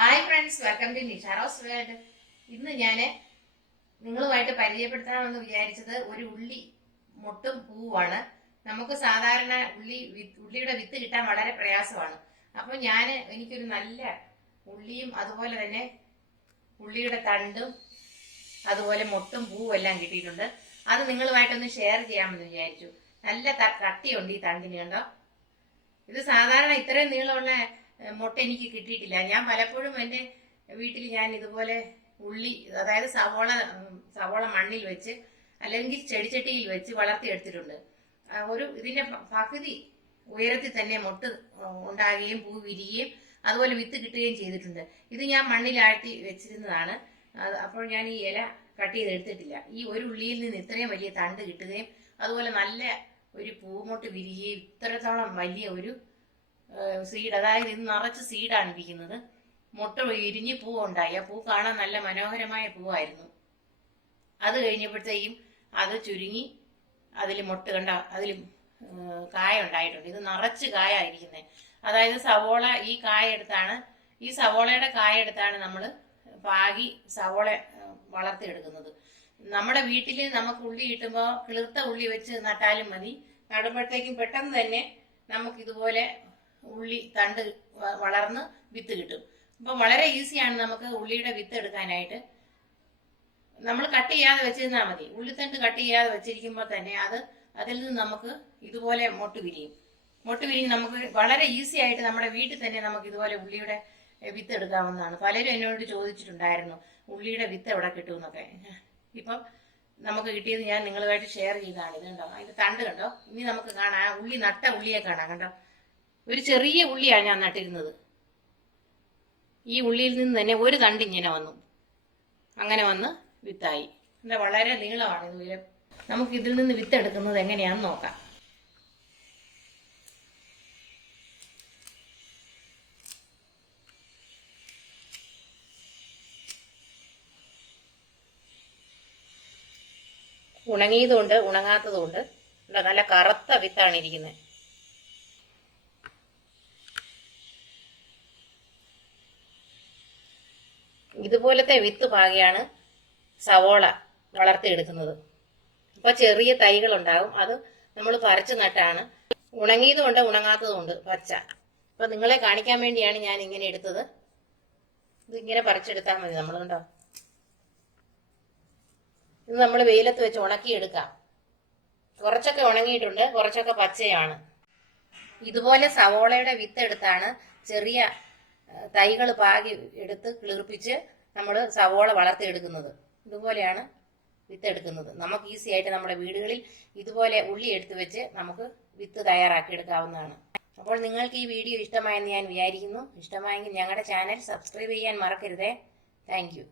Hi friends, welcome to Nisha rose world. ഇന്ന് ഞാൻ നിങ്ങളുമായിട്ട് പരിചയപ്പെടുത്താമെന്ന് വിചാരിച്ചത് ഒരു ഉള്ളി മൊട്ടും പൂവാണ്. നമുക്ക് സാധാരണ ഉള്ളിയുടെ വിത്ത് കിട്ടാൻ വളരെ പ്രയാസമാണ്. അപ്പോൾ എനിക്കൊരു നല്ല ഉള്ളിയും അതുപോലെ തന്നെ ഉള്ളിയുടെ തണ്ടും അതുപോലെ മൊട്ടും പൂവും എല്ലാം കിട്ടിയിട്ടുണ്ട്. അത് നിങ്ങളുമായിട്ടൊന്ന് ഷെയർ ചെയ്യാമെന്ന് വിചാരിച്ചു. നല്ല കട്ടിയുണ്ട് ഈ തണ്ടിന്, കണ്ടോ. ഇത് സാധാരണ ഇത്രയും നീളമുള്ള മുട്ട എനിക്ക് കിട്ടിയിട്ടില്ല. ഞാൻ പലപ്പോഴും എൻ്റെ വീട്ടിൽ ഞാൻ ഇതുപോലെ ഉള്ളി, അതായത് സവോള മണ്ണിൽ വെച്ച് അല്ലെങ്കിൽ ചെടിച്ചട്ടിയിൽ വെച്ച് വളർത്തിയെടുത്തിട്ടുണ്ട്. ഇതിന്റെ പകുതി ഉയരത്തിൽ തന്നെ മൊട്ട് ഉണ്ടാകുകയും പൂ വിരിയുകയും അതുപോലെ വിത്ത് കിട്ടുകയും ചെയ്തിട്ടുണ്ട്. ഇത് ഞാൻ മണ്ണിലാഴ്ത്തി വെച്ചിരുന്നതാണ്. അപ്പോൾ ഞാൻ ഈ ഇല കട്ട് ചെയ്ത് എടുത്തിട്ടില്ല. ഈ ഒരു ഉള്ളിയിൽ നിന്ന് ഇത്രയും വലിയ തണ്ട് കിട്ടുകയും അതുപോലെ നല്ല ഒരു പൂമൊട്ട് വിരിയുകയും ഇത്രത്തോളം വലിയ ഒരു സീഡ്, അതായത് ഇത് നിറച്ച് സീഡാണ് ഇരിക്കുന്നത്. മുട്ട വിരിഞ്ഞ് പൂവുണ്ടായി. ആ പൂ കാണാൻ നല്ല മനോഹരമായ പൂവായിരുന്നു. അത് കഴിഞ്ഞപ്പോഴത്തേക്കും അത് ചുരുങ്ങി അതിൽ മുട്ട കണ്ട അതിൽ കായ ഉണ്ടായിട്ടുണ്ട്. ഇത് നിറച്ച് കായായിരിക്കുന്നത്. അതായത് ഈ സവോളയുടെ കായ എടുത്താണ് നമ്മൾ പാകി സവോള വളർത്തിയെടുക്കുന്നത്. നമ്മുടെ വീട്ടിൽ നമുക്ക് ഉള്ളി കിട്ടുമ്പോൾ കിളിർത്ത ഉള്ളി വെച്ച് നട്ടാലും മതി. നടുമ്പോഴത്തേക്കും പെട്ടെന്ന് തന്നെ നമുക്ക് ഇതുപോലെ ഉള്ളി തണ്ട് വളർന്ന് വിത്ത് കിട്ടും. അപ്പം വളരെ ഈസിയാണ് നമുക്ക് ഉള്ളിയുടെ വിത്ത് എടുക്കാനായിട്ട്. നമ്മൾ കട്ട് ചെയ്യാതെ വെച്ചിരുന്നാൽ മതി. ഉള്ളിത്തണ്ട് കട്ട് ചെയ്യാതെ വെച്ചിരിക്കുമ്പോൾ തന്നെ അതിൽ നിന്ന് നമുക്ക് ഇതുപോലെ മൊട്ട് വിരിഞ്ഞ് നമുക്ക് വളരെ ഈസി ആയിട്ട് നമ്മുടെ വീട്ടിൽ തന്നെ നമുക്ക് ഇതുപോലെ ഉള്ളിയുടെ വിത്ത് എടുക്കാവുന്നതാണ്. പലരും എന്നോട് ചോദിച്ചിട്ടുണ്ടായിരുന്നു ഉള്ളിയുടെ വിത്ത് എവിടെ കിട്ടുമെന്നൊക്കെ. ഇപ്പം നമുക്ക് കിട്ടിയത് ഞാൻ നിങ്ങളുമായിട്ട് ഷെയർ ചെയ്താണ്. ഇത് കണ്ടോ, അതിന്റെ തണ്ട് കണ്ടോ. ഇനി നമുക്ക് കാണാം, ഉള്ളി നട്ട ഉള്ളിയെ കാണാം. കണ്ടോ, ഒരു ചെറിയ ഉള്ളിയാണ് ഞാൻ നട്ടിരുന്നത്. ഈ ഉള്ളിയിൽ നിന്ന് തന്നെ ഒരു തണ്ട് ഇങ്ങനെ വന്നു, അങ്ങനെ വന്ന് വിത്തായി. എന്താ, വളരെ നീളമാണ് ഇത് ഉയരം. നമുക്ക് ഇതിൽ നിന്ന് വിത്ത് എടുക്കുന്നത് എങ്ങനെയാണെന്ന് നോക്കാം. ഉണങ്ങിയതുകൊണ്ട് ഉണങ്ങാത്തതുകൊണ്ട് നല്ല കറുത്ത വിത്താണ് ഇരിക്കുന്നത്. ഇതുപോലത്തെ വിത്ത് പാകിയാണ് സവോള വളർത്തിയെടുക്കുന്നത്. അപ്പൊ ചെറിയ തൈകൾ ഉണ്ടാകും. അത് നമ്മൾ പറിച്ചു നട്ടാണ്. ഉണങ്ങിയതുകൊണ്ട് ഉണങ്ങാത്തതുകൊണ്ട് പച്ച. അപ്പൊ നിങ്ങളെ കാണിക്കാൻ വേണ്ടിയാണ് ഞാൻ ഇങ്ങനെ എടുത്തത്. ഇതിങ്ങനെ പറിച്ചെടുത്താൽ മതി. നമ്മൾ കണ്ടോ, ഇത് നമ്മൾ വെയിലത്ത് വെച്ച് ഉണക്കിയെടുക്കാം. കുറച്ചൊക്കെ ഉണങ്ങിയിട്ടുണ്ട്, കുറച്ചൊക്കെ പച്ചയാണ്. ഇതുപോലെ സവോളയുടെ വിത്ത് എടുത്താണ് ചെറിയ തൈകൾ പാകി എടുത്ത് കിളിർപ്പിച്ച് നമ്മൾ സവോള വളർത്തിയെടുക്കുന്നത്. ഇതുപോലെയാണ് വിത്ത് എടുക്കുന്നത്. നമുക്ക് ഈസി ആയിട്ട് നമ്മുടെ വീടുകളിൽ ഇതുപോലെ ഉള്ളി എടുത്തു വെച്ച് നമുക്ക് വിത്ത് തയ്യാറാക്കി എടുക്കാവുന്നതാണ്. അപ്പോൾ നിങ്ങൾക്ക് ഈ വീഡിയോ ഇഷ്ടമായെന്ന് ഞാൻ വിചാരിക്കുന്നു. ഇഷ്ടമായെങ്കിൽ ഞങ്ങളുടെ ചാനൽ സബ്സ്ക്രൈബ് ചെയ്യാൻ മറക്കരുതേ. Thank you.